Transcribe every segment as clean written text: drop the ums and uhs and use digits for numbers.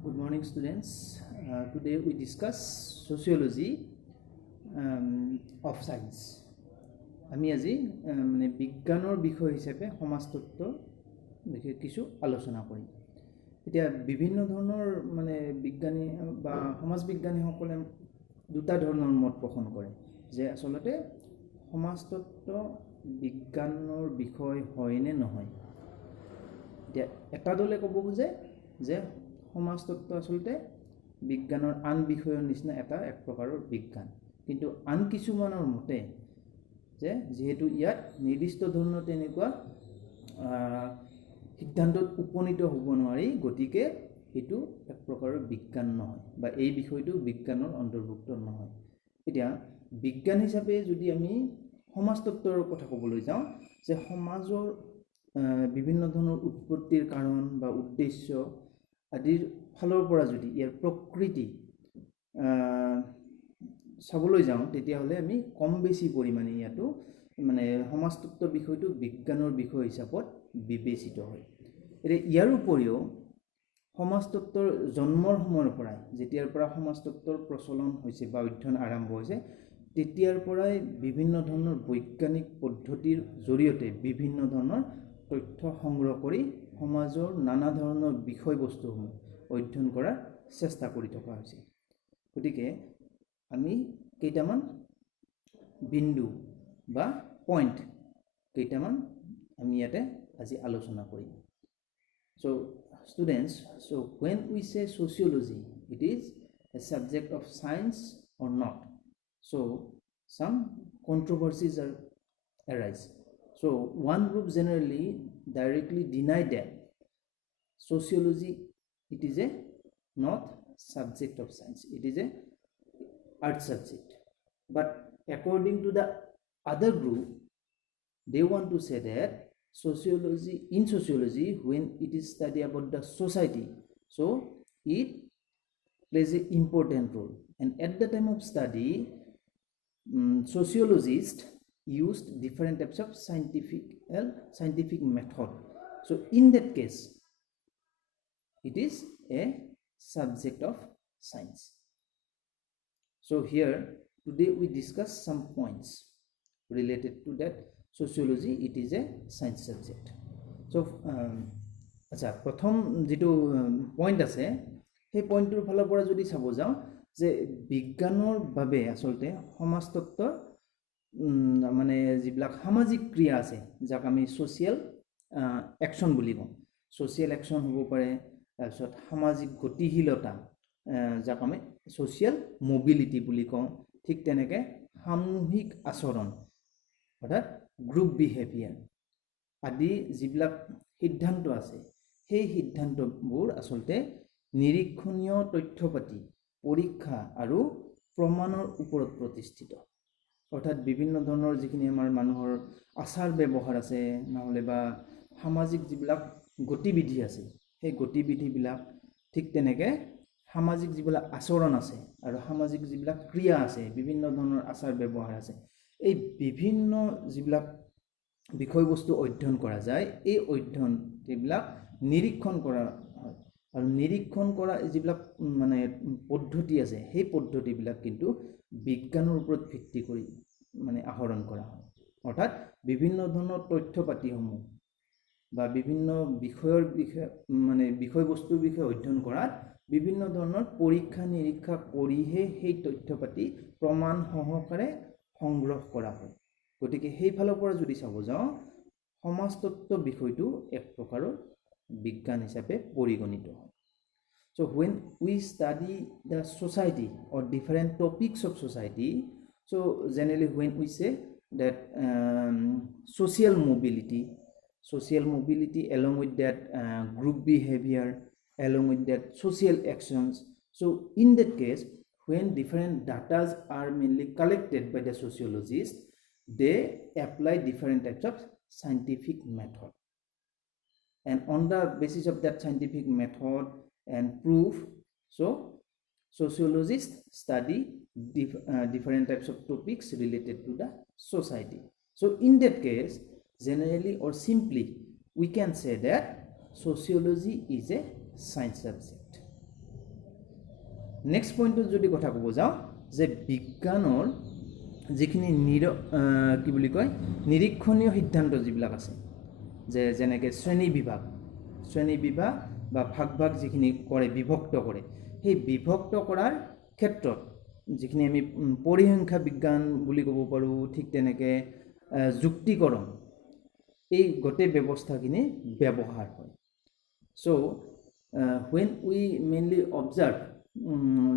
Good morning, students. Today we discuss sociology of science. আমি আজি মানে বিজ্ঞানৰ বিষয় হিচাপে সমাজতত্ত্ব বিষয়ে কিছু আলোচনা কৰিম। এতিয়া বিভিন্ন ধৰণৰ মানে বিজ্ঞানী বা সমাজ বিজ্ঞানীসকলে দুটা ধৰণৰ মত পোষণ কৰে যে আসলতে সমাজতত্ত্ব বিজ্ঞানৰ বিষয় হয় নে নহয়। এতিয়া এটা দলে ক'ব খোজে যে সমাজতত্ত্ব আসলতে বিজ্ঞানৰ আন বিষয়ৰ নিচিনা এক প্ৰকাৰৰ বিজ্ঞান, কিন্তু আন কিছুমানৰ মতে যে যেহেতু ইয়াত নিৰ্দিষ্ট ধৰণৰ তেনেকুৱা সিদ্ধান্তত উপনীত হ'ব নোৱাৰি, গতিকে এইটো এক প্ৰকাৰৰ বিজ্ঞান নহয় বা এই বিষয়টো বিজ্ঞানৰ অন্তৰ্ভুক্ত নহয়। এতিয়া বিজ্ঞান হিচাপে যদি আমি সমাজতত্ত্বৰ কথা ক'বলৈ যাওঁ, যে সমাজৰ বিভিন্ন ধৰণৰ উৎপত্তিৰ কাৰণ বা উদ্দেশ্য আদিৰ ফালৰ পৰা যদি ইয়াৰ প্ৰকৃতি চাবলৈ যাওঁ, তেতিয়াহ'লে আমি কম বেছি পৰিমাণে ইয়াতো মানে সমাজতত্ত্ব বিষয়টো বিজ্ঞানৰ বিষয় হিচাপত বিবেচিত হয়। এতিয়া ইয়াৰ উপৰিও সমাজতত্ত্বৰ জন্মৰ সময়ৰ পৰাই, যেতিয়াৰ পৰা সমাজতত্ত্বৰ প্ৰচলন হৈছে বা অধ্যয়ন আৰম্ভ হৈছে, তেতিয়াৰ পৰাই বিভিন্ন ধৰণৰ বৈজ্ঞানিক পদ্ধতিৰ জৰিয়তে বিভিন্ন ধৰণৰ তথ্য সংগ্ৰহ কৰি সমাজৰ নানা ধৰণৰ বিষয়বস্তুসমূহ অধ্যয়ন কৰাৰ চেষ্টা কৰি থকা হৈছে। গতিকে আমি কেইটামান বিন্দু বা পইণ্ট কেইটামান আমি ইয়াতে আজি আলোচনা কৰিম। So students, so when we say sociology, it is a subject of science or not? So some controversies arise. So one group generally directly deny that sociology, it is a not subject of science, it is a art subject. But according to the other group, they want to say that in sociology, when it is study about the society, so it plays an important role. And at the time of study, sociologists used different types of scientific method. So in that case, it is a subject of science. So here today we discuss some points related to that sociology, it is a science subject. So আচ্ছা, প্ৰথম যেটো point আছে সেই পইণ্টটোৰ ফালৰ পৰা যদি চাব যাওঁ, যে বিজ্ঞানৰ বাবে আসলতে সমাজতত্ত্বৰ মানে যিবিলাক সামাজিক ক্ৰিয়া আছে, যাক আমি ছ'চিয়েল একশ্যন বুলি কওঁ, ছ'চিয়েল একশ্যন হ'ব পাৰে, তাৰপিছত সামাজিক গতিশীলতা, যাক আমি ছ'চিয়েল মবিলিটি বুলি কওঁ, ঠিক তেনেকৈ সামূহিক আচৰণ অৰ্থাৎ গ্ৰুপ বিহেভিয়াৰ আদি যিবিলাক সিদ্ধান্ত আছে, সেই সিদ্ধান্তবোৰ আচলতে নিৰীক্ষণীয় তথ্যপাতি, পৰীক্ষা আৰু প্ৰমাণৰ ওপৰত প্ৰতিষ্ঠিত। অৰ্থাৎ বিভিন্ন ধৰণৰ যিখিনি আমাৰ মানুহৰ আচাৰ ব্যৱহাৰ আছে, নহ'লে বা সামাজিক যিবিলাক গতিবিধি আছে, সেই গতিবিধিবিলাক, ঠিক তেনেকৈ সামাজিক যিবিলাক আচৰণ আছে আৰু সামাজিক যিবিলাক ক্ৰিয়া আছে, বিভিন্ন ধৰণৰ আচাৰ ব্যৱহাৰ আছে, এই বিভিন্ন যিবিলাক বিষয়বস্তু অধ্যয়ন কৰা যায়, এই অধ্যয়ন যিবিলাক নিৰীক্ষণ কৰা হয়, আৰু নিৰীক্ষণ কৰা যিবিলাক মানে পদ্ধতি আছে, সেই পদ্ধতিবিলাক কিন্তু বিজ্ঞানৰ ওপৰত ভিত্তি কৰি মানে আহৰণ কৰা হয়। অৰ্থাৎ বিভিন্ন ধৰণৰ তথ্য পাতিসমূহ বা বিভিন্ন বিষয়ৰ বিষয়ে মানে বিষয়বস্তুৰ বিষয়ে অধ্যয়ন কৰাত বিভিন্ন ধৰণৰ পৰীক্ষা নিৰীক্ষা কৰিহে সেই তথ্য পাতি প্ৰমাণ সহকাৰে সংগ্ৰহ কৰা হয়। গতিকে সেইফালৰ পৰা যদি চাব যাওঁ, সমাজতত্ত্ব বিষয়টো এক প্ৰকাৰৰ বিজ্ঞান হিচাপে পৰিগণিত হয়। So when we study the society or different topics of society, so generally when we say that social mobility along with that group behavior, along with that social actions, so in that case, when different data are mainly collected by the sociologists, they apply different types of scientific method, and on the basis of that scientific method and proof, so sociologists study different types of topics related to the society. So in that case, generally or simply, we can say that sociology is a science subject. Next পইণ্টত যদি কথা ক'ব যাওঁ যে বিজ্ঞানৰ যিখিনি কি বুলি কয় নিৰীক্ষণীয় সিদ্ধান্ত যিবিলাক আছে যে যেনেকৈ শ্ৰেণী বিভাগ বা ভাগ যিখিনি কৰে বিভক্ত কৰে সেই বিভক্ত কৰাৰ ক্ষেত্ৰত যিখিনি আমি পৰিসংখ্যা বিজ্ঞান বুলি ক'ব পাৰোঁ ঠিক তেনেকৈ যুক্তিকৰণ এই গোটেই ব্যৱস্থাখিনি ব্যৱহাৰ হয় so when we mainly observe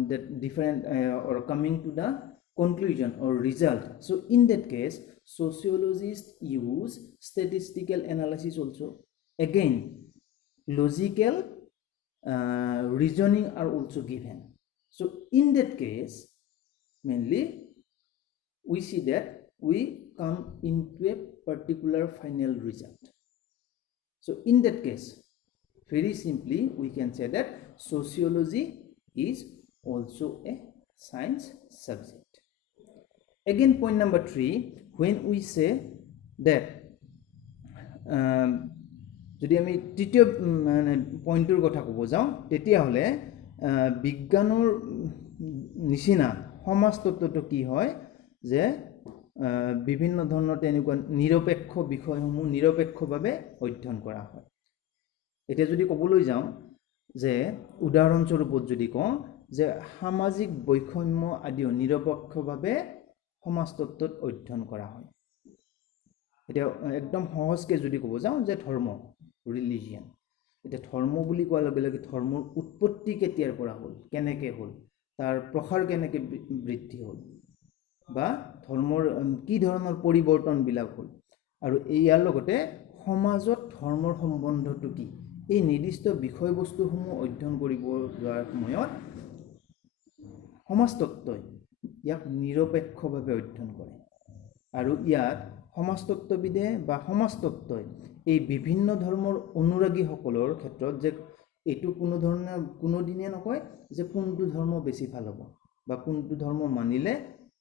that different or coming to the conclusion or result so in that case sociologists use statistical analysis also again logical reasoning are also given so in that case mainly we see that we come into a particular final result so in that case very simply we can say that sociology is also a science subject again point number 3 when we say that যদি আমি তৃতীয় পইণ্টৰ কথা ক'ব যাওঁ তেতিয়াহ'লে বিজ্ঞানৰ নিচিনা সমাজতত্ত্বটো কি হয় যে বিভিন্ন ধৰণৰ তেনেকুৱা নিৰপেক্ষ বিষয়সমূহ নিৰপেক্ষভাৱে অধ্যয়ন কৰা হয় এতিয়া যদি ক'বলৈ যাওঁ যে উদাহৰণস্বৰূপত যদি কওঁ যে সামাজিক বৈষম্য আদিও নিৰপেক্ষভাৱে সমাজতত্ত্বত অধ্যয়ন কৰা হয় এতিয়া একদম সহজকৈ যদি ক'ব যাওঁ যে ধৰ্ম ৰিলিজিয়ন এতিয়া ধৰ্ম বুলি কোৱাৰ লগে লগে ধৰ্মৰ উৎপত্তি কেতিয়াৰ পৰা হ'ল কেনেকৈ হ'ল তাৰ প্ৰসাৰ কেনেকৈ বৃদ্ধি হ'ল বা ধৰ্মৰ কি ধৰণৰ পৰিৱৰ্তনবিলাক হ'ল আৰু ইয়াৰ লগতে সমাজত ধৰ্মৰ সম্বন্ধটো কি এই নিৰ্দিষ্ট বিষয়বস্তুসমূহ অধ্যয়ন কৰিব যোৱাৰ সময়ত সমাজতত্ত্বই ইয়াক নিৰপেক্ষভাৱে অধ্যয়ন কৰে আৰু ইয়াত সমাজতত্ত্ববিদে বা সমাজতত্ত্বই এই বিভিন্ন ধৰ্মৰ অনুৰাগীসকলৰ ক্ষেত্ৰত যে এইটো কোনোদিনে নকয় যে কোনটো ধৰ্ম বেছি ভাল হ'ব বা কোনটো ধৰ্ম মানিলে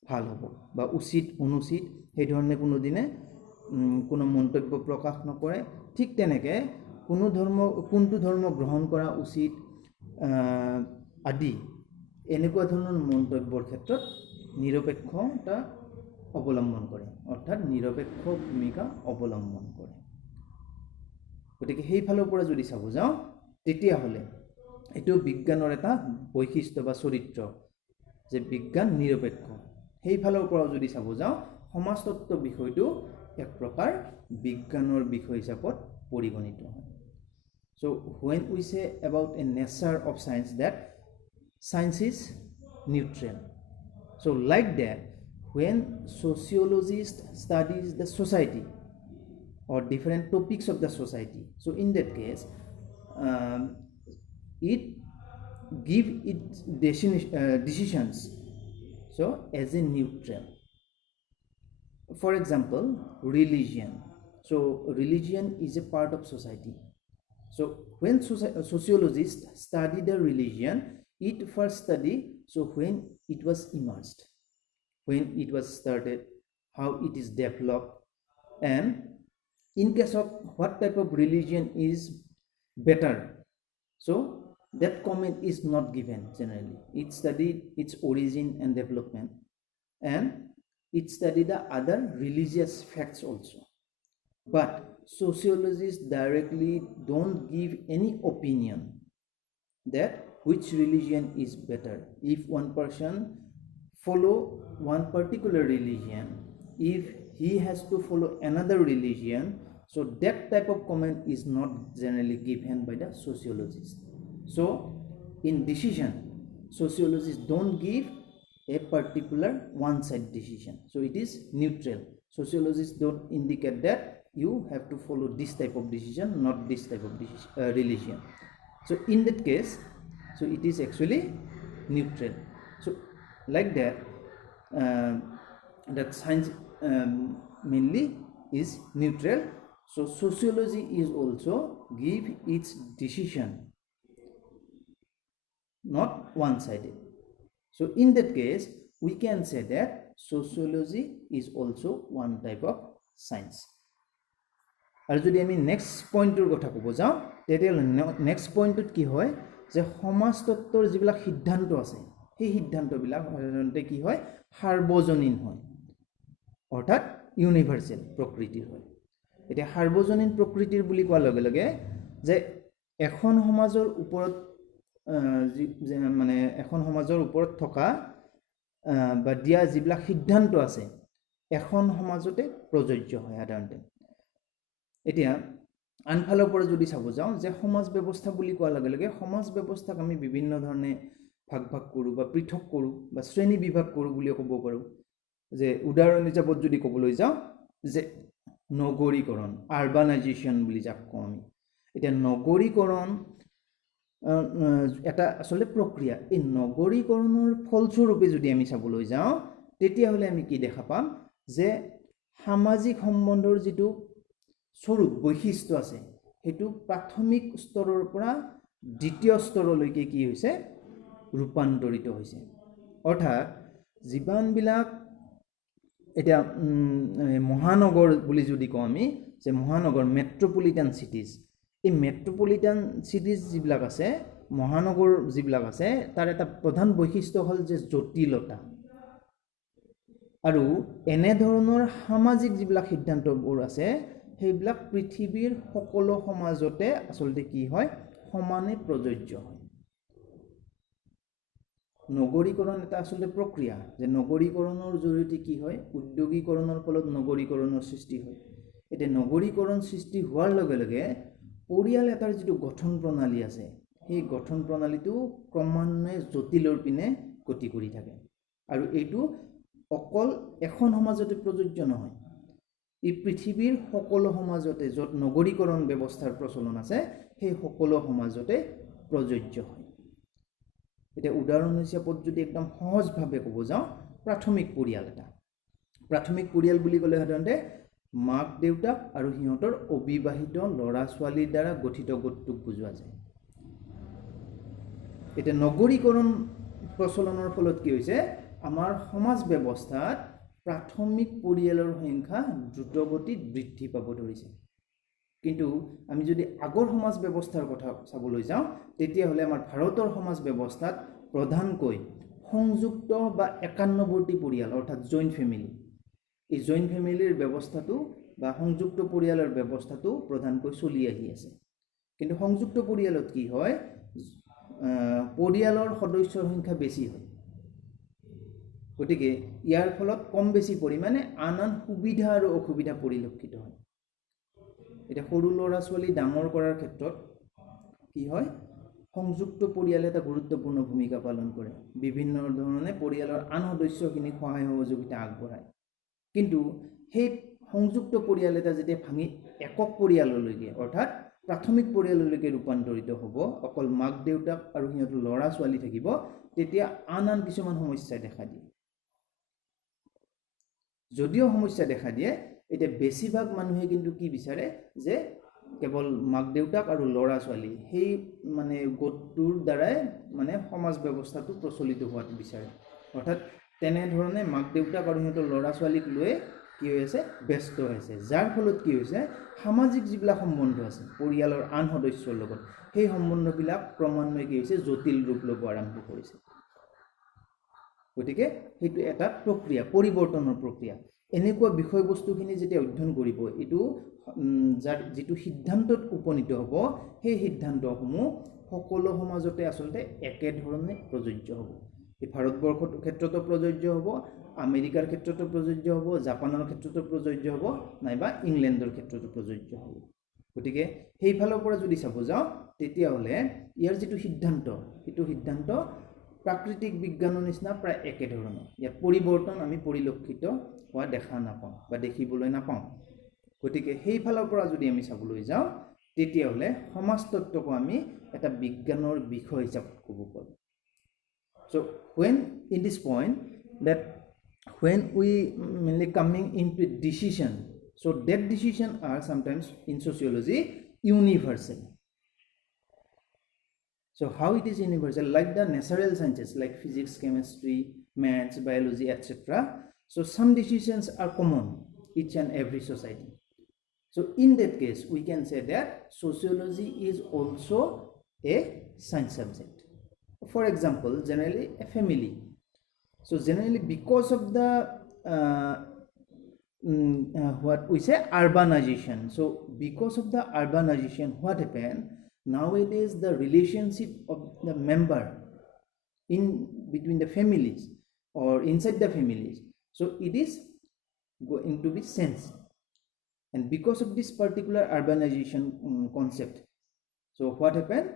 ভাল হ'ব বা উচিত অনুচিত সেই ধৰণে কোনোদিনে কোনো মন্তব্য প্ৰকাশ নকৰে ঠিক তেনেকৈ কোনটো ধৰ্ম গ্ৰহণ কৰা উচিত আদি এনেকুৱা ধৰণৰ মন্তব্যৰ ক্ষেত্ৰত নিৰপেক্ষতা অৱলম্বন কৰে অৰ্থাৎ নিৰপেক্ষ ভূমিকা অৱলম্বন কৰে গতিকে সেইফালৰ পৰা যদি চাব যাওঁ তেতিয়াহ'লে এইটো বিজ্ঞানৰ এটা বৈশিষ্ট্য বা চৰিত্ৰ যে বিজ্ঞান নিৰপেক্ষ সেইফালৰ পৰাও যদি চাব যাওঁ সমাজতত্ত্ব বিষয়টো এক প্ৰকাৰ বিজ্ঞানৰ বিষয় হিচাপত পৰিগণিত হয় so when we say about a nature of science that science is neutral so like that when sociologists studies the society or different topics of the society so in that case it give its decisions so as a neutral for example religion so religion is a part of society so when sociologists study the religion it first study so when it was emerged when it was started how it is developed and in case of what type of religion is better so that comment is not given generally it studied its origin and development and it studied the other religious facts also but sociologists directly don't give any opinion that which religion is better if one person follow one particular religion if he has to follow another religion so that type of comment is not generally given by the sociologist so in decision sociologists don't give a particular one-side decision so it is neutral sociologists don't indicate that you have to follow this type of decision not this type of religion so in that case so it is actually neutral so like that that science mainly is neutral so sociology is also give its decision not one-sided so in that case we can say that sociology is also one type of science আৰু যদি আমি next পইণ্টৰ কথা ক'ব যাওঁ তেতিয়াহ'লে next পইণ্টত কি হয় যে সমাজতত্ত্বৰ যিবিলাক সিদ্ধান্ত আছে সেই সিদ্ধান্তবিলাক সাধাৰণতে কি হয় সাৰ্বজনীন হয় অৰ্থাৎ ইউনিভাৰ্চেল প্ৰকৃতিৰ হয় এতিয়া সাৰ্বজনীন প্ৰকৃতিৰ বুলি কোৱাৰ লগে লগে যে এখন সমাজৰ ওপৰত মানে এখন সমাজৰ ওপৰত থকা বা দিয়া যিবিলাক সিদ্ধান্ত আছে এখন সমাজতে প্ৰযোজ্য হয় সাধাৰণতে এতিয়া আনফালৰ পৰা যদি চাব যাওঁ যে সমাজ ব্যৱস্থা বুলি কোৱাৰ লগে লগে সমাজ ব্যৱস্থাক আমি বিভিন্ন ধৰণে ভাগ ভাগ কৰোঁ বা পৃথক কৰোঁ বা শ্ৰেণী বিভাগ কৰোঁ বুলিও ক'ব পাৰোঁ যে উদাহৰণ হিচাপত যদি ক'বলৈ যাওঁ যে নগৰীকৰণ আৰবানাইজেশ্যন বুলি যাক কওঁ আমি এতিয়া নগৰীকৰণ এটা আচলতে প্ৰক্ৰিয়া এই নগৰীকৰণৰ ফলস্বৰূপে যদি আমি চাবলৈ যাওঁ তেতিয়াহ'লে আমি কি দেখা পাম যে সামাজিক সম্বন্ধৰ যিটো স্বৰূপ বৈশিষ্ট্য আছে সেইটো প্ৰাথমিক স্তৰৰ পৰা দ্বিতীয় স্তৰলৈকে কি হৈছে ৰূপান্তৰিত হৈছে অৰ্থাৎ যিমানবিলাক এতিয়া মহানগৰ বুলি যদি কওঁ আমি যে মহানগৰ মেট্ৰপলিটান চিটিজ এই মেট্ৰপলিটান চিটিজ যিবিলাক আছে মহানগৰ যিবিলাক আছে তাৰ এটা প্ৰধান বৈশিষ্ট্য হ'ল যে জটিলতা আৰু এনেধৰণৰ সামাজিক যিবিলাক সিদ্ধান্তবোৰ আছে সেইবিলাক পৃথিৱীৰ সকলো সমাজতে আচলতে কি হয় সমানে প্ৰযোজ্য হয় নগৰীকৰণ এটা আচলতে প্ৰক্ৰিয়া যে নগৰীকৰণৰ জৰিয়তে কি হয় উদ্যোগীকৰণৰ ফলত নগৰীকৰণৰ সৃষ্টি হয় এতিয়া নগৰীকৰণ সৃষ্টি হোৱাৰ লগে লগে পৰিয়াল এটাৰ যিটো গঠন প্ৰণালী আছে সেই গঠন প্ৰণালীটো ক্ৰমান্বয়ে জটিলৰ পিনে গতি কৰি থাকে আৰু এইটো অকল এখন সমাজতে প্ৰযোজ্য নহয় এই পৃথিৱীৰ সকলো সমাজতে য'ত নগৰীকৰণ ব্যৱস্থাৰ প্ৰচলন আছে সেই সকলো সমাজতে প্ৰযোজ্য হয় এতিয়া উদাহৰণ হিচাপত যদি একদম সহজভাৱে ক'ব যাওঁ প্ৰাথমিক পৰিয়াল এটা প্ৰাথমিক পৰিয়াল বুলি ক'লে সাধাৰণতে মাক দেউতাক আৰু সিহঁতৰ অবিবাহিত ল'ৰা ছোৱালীৰ দ্বাৰা গঠিত গোটটোক বুজোৱা যায় এতিয়া নগৰীকৰণ প্ৰচলনৰ ফলত কি হৈছে আমাৰ সমাজ ব্যৱস্থাত প্ৰাথমিক পৰিয়ালৰ সংখ্যা দ্ৰুতগতিত বৃদ্ধি পাব ধৰিছে কিন্তু আমি যদি আগৰ সমাজ ব্যৱস্থাৰ কথা চাবলৈ যাওঁ তেতিয়াহ'লে আমাৰ ভাৰতৰ সমাজ ব্যৱস্থাত প্ৰধানকৈ সংযুক্ত বা একান্নৱৰ্তী পৰিয়াল অৰ্থাৎ জইণ্ট ফেমিলি এই জইণ্ট ফেমিলিৰ ব্যৱস্থাটো বা সংযুক্ত পৰিয়ালৰ ব্যৱস্থাটো প্ৰধানকৈ চলি আহি আছে কিন্তু সংযুক্ত পৰিয়ালত কি হয় পৰিয়ালৰ সদস্যৰ সংখ্যা বেছি হয় গতিকে ইয়াৰ ফলত কম বেছি পৰিমাণে আন আন সুবিধা আৰু অসুবিধা পৰিলক্ষিত হয় এতিয়া সৰু ল'ৰা ছোৱালী ডাঙৰ কৰাৰ ক্ষেত্ৰত কি হয় সংযুক্ত পৰিয়ালে এটা গুৰুত্বপূৰ্ণ ভূমিকা পালন কৰে বিভিন্ন ধৰণে পৰিয়ালৰ আন সদস্যখিনিক সহায় সহযোগিতা আগবঢ়ায় কিন্তু সেই সংযুক্ত পৰিয়াল এটা যেতিয়া ভাঙি একক পৰিয়াললৈকে অৰ্থাৎ প্ৰাথমিক পৰিয়াললৈকে ৰূপান্তৰিত হ'ব অকল মাক দেউতাক আৰু সিহঁতৰ ল'ৰা ছোৱালী থাকিব তেতিয়া আন আন কিছুমান সমস্যাই দেখা দিয়ে যদিও সমস্যা দেখা দিয়ে এতিয়া বেছিভাগ মানুহে কিন্তু কি বিচাৰে যে কেৱল মাক দেউতাক আৰু ল'ৰা ছোৱালী সেই মানে গোটটোৰ দ্বাৰাই মানে সমাজ ব্যৱস্থাটো প্ৰচলিত হোৱাটো বিচাৰে অৰ্থাৎ তেনেধৰণে মাক দেউতাক আৰু সিহঁতৰ ল'ৰা ছোৱালীক লৈ কি হৈ আছে ব্যস্ত হৈছে যাৰ ফলত কি হৈছে সামাজিক যিবিলাক সম্বন্ধ আছে পৰিয়ালৰ আন সদস্যৰ লগত সেই সম্বন্ধবিলাক ক্ৰমান্বয়ে কি হৈছে জটিল ৰূপ ল'ব আৰম্ভ কৰিছে গতিকে সেইটো এটা প্ৰক্ৰিয়া পৰিৱৰ্তনৰ প্ৰক্ৰিয়া এনেকুৱা বিষয়বস্তুখিনি যেতিয়া অধ্যয়ন কৰিব এইটো যাৰ যিটো সিদ্ধান্তত উপনীত হ'ব সেই সিদ্ধান্তসমূহ সকলো সমাজতে আচলতে একেধৰণে প্ৰযোজ্য হ'ব এই ভাৰতবৰ্ষৰ ক্ষেত্ৰতো প্ৰযোজ্য হ'ব আমেৰিকাৰ ক্ষেত্ৰতো প্ৰযোজ্য হ'ব জাপানৰ ক্ষেত্ৰতো প্ৰযোজ্য হ'ব নাইবা ইংলেণ্ডৰ ক্ষেত্ৰতো প্ৰযোজ্য হ'ব গতিকে সেইফালৰ পৰা যদি চাব যাওঁ তেতিয়াহ'লে ইয়াৰ যিটো সিদ্ধান্ত সেইটো সিদ্ধান্ত প্ৰাকৃতিক বিজ্ঞানৰ নিচিনা প্ৰায় একেধৰণৰ ইয়াত পৰিৱৰ্তন আমি পৰিলক্ষিত হোৱা দেখা নাপাওঁ বা দেখিবলৈ নাপাওঁ গতিকে সেইফালৰ পৰা যদি আমি চাবলৈ যাওঁ তেতিয়াহ'লে সমাজতত্ত্বকো আমি এটা বিজ্ঞানৰ বিষয় হিচাপে ক'ব পাৰোঁ so when in this point that when we mainly coming into decision so that decision are sometimes in sociology universal so how it is universal like the natural sciences like physics chemistry maths biology etc so some decisions are common each and every society so in that case we can say that sociology is also a science subject For example, generally a family. So generally because of the what we say urbanization. So because of the urbanization, what happened nowadays, the relationship of the member in between the families or inside the families, so it is going to be sense. And because of this particular urbanization concept, so what happened,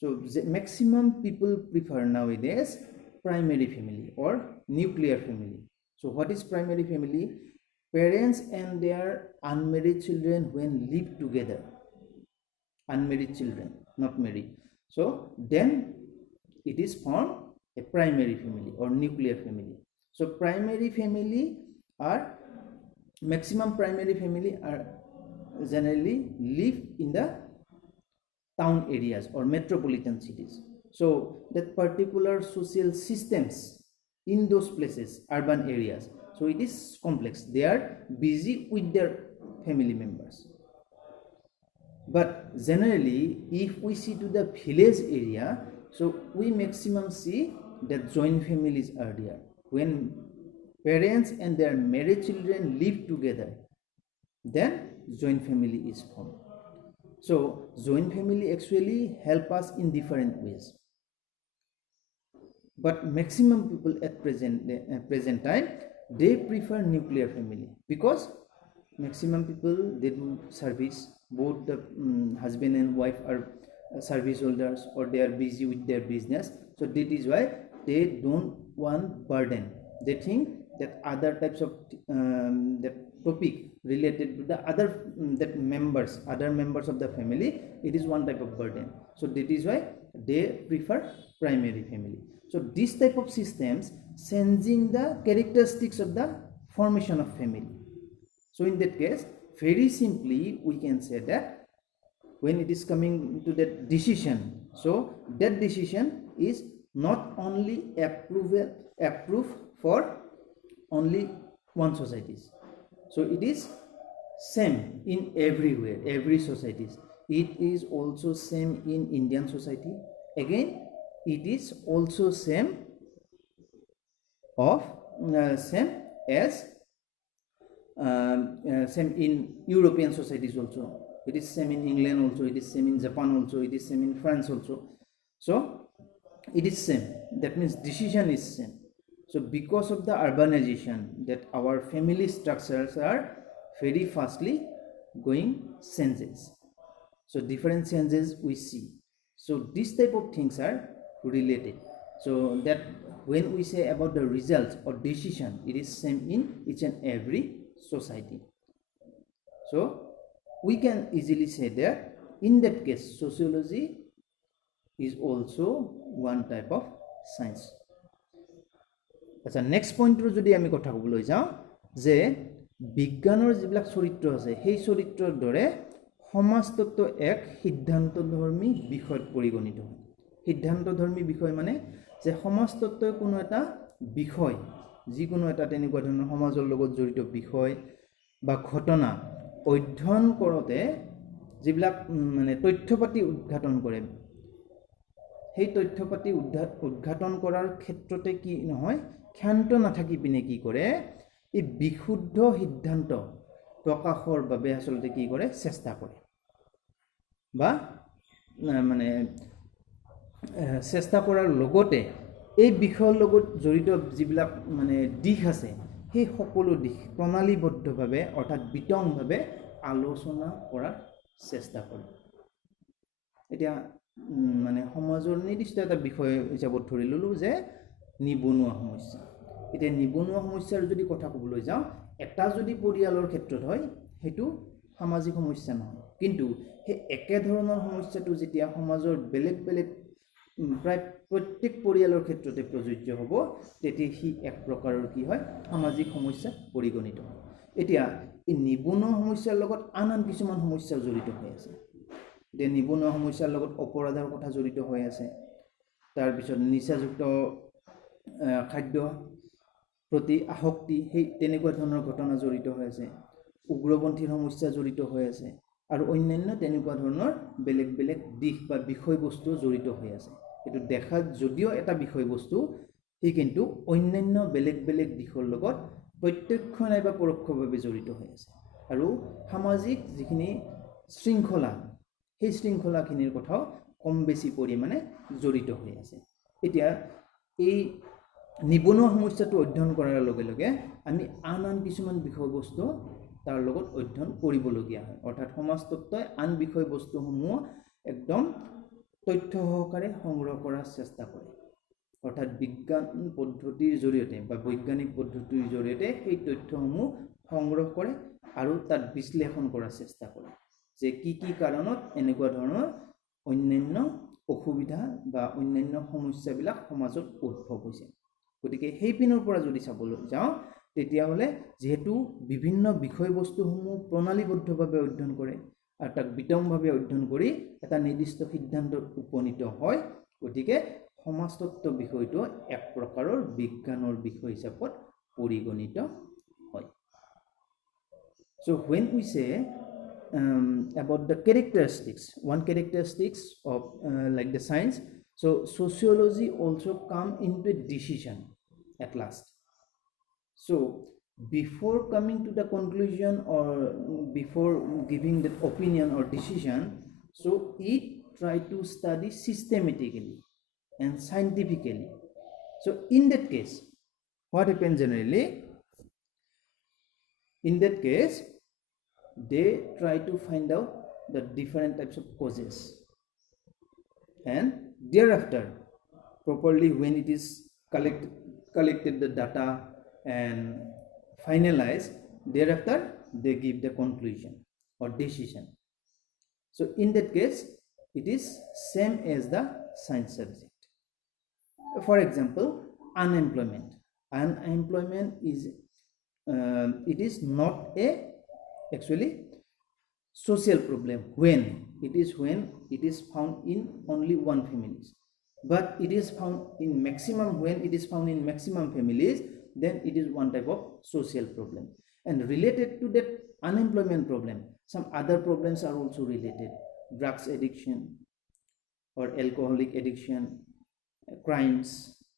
so the maximum people prefer nowadays primary family or nuclear family. So what is primary family? Parents and their unmarried children when live together, unmarried children, not married, so then it is formed a primary family or nuclear family. So primary family are, maximum primary family are generally live in the town areas or metropolitan cities. So that particular social systems in those places, urban areas, so it is complex. They are busy with their family members. But generally, if we see to the village area, so we maximum see that joint families are there. When parents and their married children live together, then joint family is formed. So joint family actually help us in different ways. But maximum people at present time, they prefer nuclear family because maximum people, they do service, both the husband and wife are service holders or they are busy with their business. So that is why they don't want burden. They think that other types of that topic related to the other that members, other members of the family, it is one type of burden. So that is why they prefer primary family. So this type of systems changing the characteristics of the formation of family. So in that case, very simply we can say that when it is coming to that decision, so that decision is not only approved for only one societies. So it is same in everywhere, every societies. It is also same in Indian society. Again, it is also same of same as same in European societies also. It is same in England also. It is same in Japan also. It is same in France also. So it is same. That means decision is same. So because of the urbanization, that our family structures are very fastly going changes. So different changes we see. So this type of things are related. So that when we say about the results or decision, it is same in each and every society. So we can easily say that in that case, sociology is also one type of science. আচ্ছা, next পইণ্টটো যদি আমি কথা ক'বলৈ যাওঁ যে বিজ্ঞানৰ যিবিলাক চৰিত্ৰ আছে সেই চৰিত্ৰৰ দৰে সমাজতত্ত্ব এক সিদ্ধান্তধৰ্মী বিষয়ত পৰিগণিত হয়। সিদ্ধান্তধৰ্মী বিষয় মানে যে সমাজতত্ত্বই কোনো এটা বিষয়, যিকোনো এটা তেনেকুৱা ধৰণৰ সমাজৰ লগত জড়িত বিষয় বা ঘটনা অধ্যয়ন কৰোঁতে যিবিলাক মানে তথ্যপাতি উদ্ঘাটন কৰে, সেই তথ্যপাতি উদ্ঘাটন কৰাৰ ক্ষেত্ৰতে কি নহয়, ক্ষান্ত নাথাকি পিনে কি কৰে, এই বিশুদ্ধ সিদ্ধান্ত প্ৰকাশৰ বাবে আচলতে কি কৰে, চেষ্টা কৰে বা মানে চেষ্টা কৰাৰ লগতে এই বিষয়ৰ লগত জড়িত যিবিলাক মানে দিশ আছে সেই সকলো দিশ প্ৰণালীবদ্ধভাৱে অৰ্থাৎ বিতংভাৱে আলোচনা কৰাৰ চেষ্টা কৰে। এতিয়া মানে সমাজৰ নিৰ্দিষ্ট এটা বিষয় হিচাপত ধৰি ল'লোঁ যে নিবনুৱা সমস্যা। এতিয়া নিবনুৱা সমস্যাৰ যদি কথা ক'বলৈ যাওঁ, এটা যদি পৰিয়ালৰ ক্ষেত্ৰত হয় সেইটো সামাজিক সমস্যা নহয়, কিন্তু সেই একেধৰণৰ সমস্যাটো যেতিয়া সমাজৰ বেলেগ বেলেগ প্ৰায় প্ৰত্যেক পৰিয়ালৰ ক্ষেত্ৰতে প্ৰযোজ্য হ'ব, তেতিয়া সি এক প্ৰকাৰৰ কি হয়, সামাজিক সমস্যা পৰিগণিত হয়। এতিয়া এই নিবনুৱা সমস্যাৰ লগত আন আন কিছুমান সমস্যা জড়িত হৈ আছে। এতিয়া নিবনুৱা সমস্যাৰ লগত অপৰাধৰ কথা জড়িত হৈ আছে, তাৰপিছত নিচাযুক্ত খাদ্য প্ৰতি আসক্তি, সেই তেনেকুৱা ধৰণৰ ঘটনা জড়িত হৈ আছে, উগ্ৰপন্থীৰ সমস্যা জড়িত হৈ আছে আৰু অন্যান্য তেনেকুৱা ধৰণৰ বেলেগ বেলেগ দিশ বা বিষয়বস্তু জড়িত হৈ আছে। এটো দেখাত যদিও এটা বিষয়বস্তু হি কিন্তু অন্যান্য বেলেগ বেলেগ দিশৰ লগত প্ৰত্যক্ষ নাইবা পৰোক্ষভাৱে জড়িত হৈ আছে আৰু সামাজিক যিখিনি শৃংখলা সেই শৃংখলাখিনিৰ কথাও কম বেছি পৰিমাণে জড়িত হৈ আছে এতিয়া এই নিবনুৱা সমস্যাটো অধ্যয়ন কৰাৰ লগে লগে আমি আন কিছুমান বিষয়বস্তু তাৰ লগত অধ্যয়ন কৰিবলগীয়া হয় অৰ্থাৎ সমাজতত্ত্বই আন বিষয়বস্তুসমূহ একদম তথ্য সহকাৰে সংগ্ৰহ কৰাৰ চেষ্টা কৰে অৰ্থাৎ বিজ্ঞান পদ্ধতিৰ জৰিয়তে বা বৈজ্ঞানিক পদ্ধতিৰ জৰিয়তে সেই তথ্যসমূহ সংগ্ৰহ কৰে আৰু তাত বিশ্লেষণ কৰাৰ চেষ্টা কৰে যে কি কাৰণত এনেকুৱা ধৰণৰ অন্যান্য অসুবিধা বা অন্যান্য সমস্যাবিলাক সমাজত উদ্ভৱ হৈছে গতিকে সেই পিনৰ পৰা যদি চাবলৈ যাওঁ তেতিয়াহ'লে যেহেতু বিভিন্ন বিষয়বস্তুসমূহ প্ৰণালীবদ্ধভাৱে অধ্যয়ন কৰে আৰু তাক বিতংভাৱে অধ্যয়ন কৰি এটা নিৰ্দিষ্ট সিদ্ধান্তত উপনীত হয় গতিকে সমাজতত্ত্ব বিষয়টো এক প্ৰকাৰৰ বিজ্ঞানৰ বিষয় হিচাপত পৰিগণিত হয় so when we say about the characteristics one characteristics of like the science so sociology also come into decision at last so before coming to the conclusion or before giving the opinion or decision so it try to study systematically and scientifically so in that case what happens generally in that case they try to find out the different types of causes and thereafter properly when it is collected the data and finalized thereafter they give the conclusion or decision so in that case it is same as the science subject for example unemployment is it is not a actually social problem when it is found in only one families but it is found in maximum when it is found in maximum families then it is one type of social problem and related to that unemployment problem some other problems are also related drugs addiction or alcoholic addiction crimes